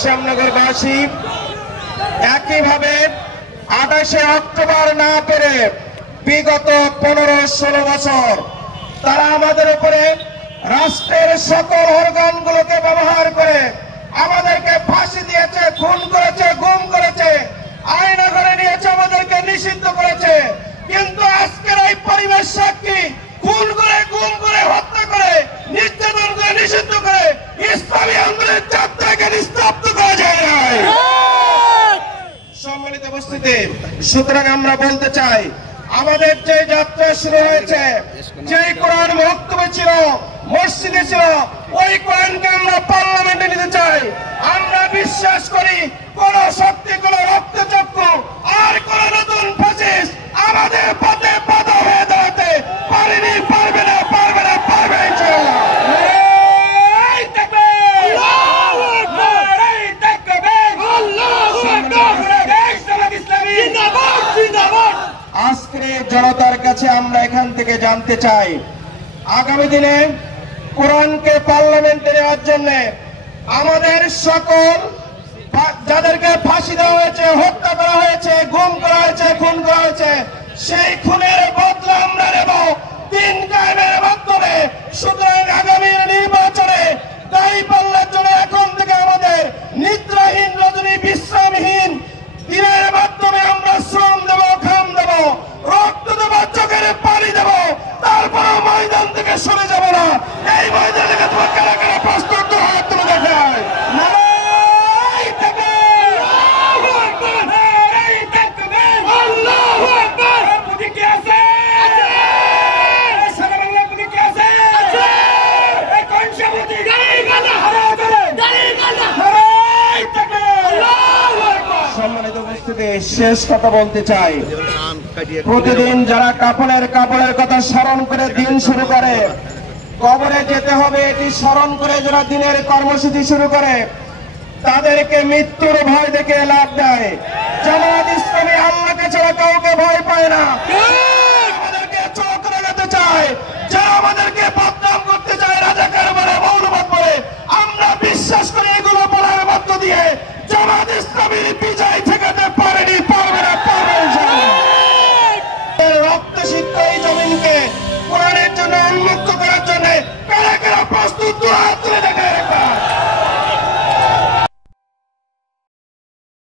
শ্যামনগরবাসী একইভাবে 28 অক্টোবর না পেরে বিগত 15-16 বছর তারা আমাদের উপরে রাষ্ট্রের সকল অর্গানগুলোকে ব্যবহার করে আমাদেরকে ফাঁসি দিয়েছে, খুন করেছে, গুম করেছে, আইন করে নিয়েছে, আমাদেরকে নিষিদ্ধ করেছে। কিন্তু আজকের এই পরিবেশ সাক্ষী খুন করে, গুম করে, হত্যা করে, নির্যাতন করে, নিষিদ্ধ করে ইসলামী আন্দোলনের যাত্রাকে নিস্তব্ধ করা যায় নাই। সম্মানিত উপস্থিতি, সুতরাং আমরা বলতে চাই আমাদের যে যাত্রা শুরু হয়েছে, যে কোরআন বক্তব্য ছিল, মসজিদে ছিল, ওই কোরআনকে আমরা পার্লামেন্টে নিতে চাই। আমরা বিশ্বাস করি কোন শক্তি, কোন রক্তচক্ষু আর কোন নতুন ফ্যাসিস্ট আমাদের পথে বাধা হয়ে দাঁড়াতে পারেনি, পারবে না, পারবে না, পারবে ইনশাআল্লাহ। আজকের জনতার কাছে আমরা এখান থেকে জানতে চাই, আগামী দিনে কোরআনকে পার্লামেন্টে নেওয়ার জন্য আমাদের সকল যাদেরকে ফাঁসি দেওয়া হয়েছে, হত্যা করা হয়েছে, গুম করা হয়েছে, খুন করা হয়েছে, সেই খুনের বদলা আমরা নেব দিন কায়েমের মাধ্যমে। সুতরাং আগামী নির্বাচনে দায়ী পাল্লার জন্য এখন থেকে আমাদের নিদ্রাহীন রজনী, বিশ্রামহীন দিনের মাধ্যমে আমরা শ্রম দেব, ঘাম দেব, রক্ত দেব, চোখের পানি দেব, তারপর ময়দান থেকে সরে যাব না। এই ময়দান থেকে তোমার কারা কারা প্রস্তুত হাত তুলে দেখায়। সম্মানিত উপস্থিতি, শেষ কথা বলতে চাই, প্রতিদিন যারা কাপড়ের কথা স্মরণ করে দিন শুরু করে, কবরে যেতে হবে এটি স্মরণ করে যারা দিনের কর্মসূচি শুরু করে, তাদেরকে মৃত্যুর ভয় দেখে লাভ দেয়। জামায়াত ইসলামী আল্লাহকে ছাড়া কাউকে ভয় পায় না।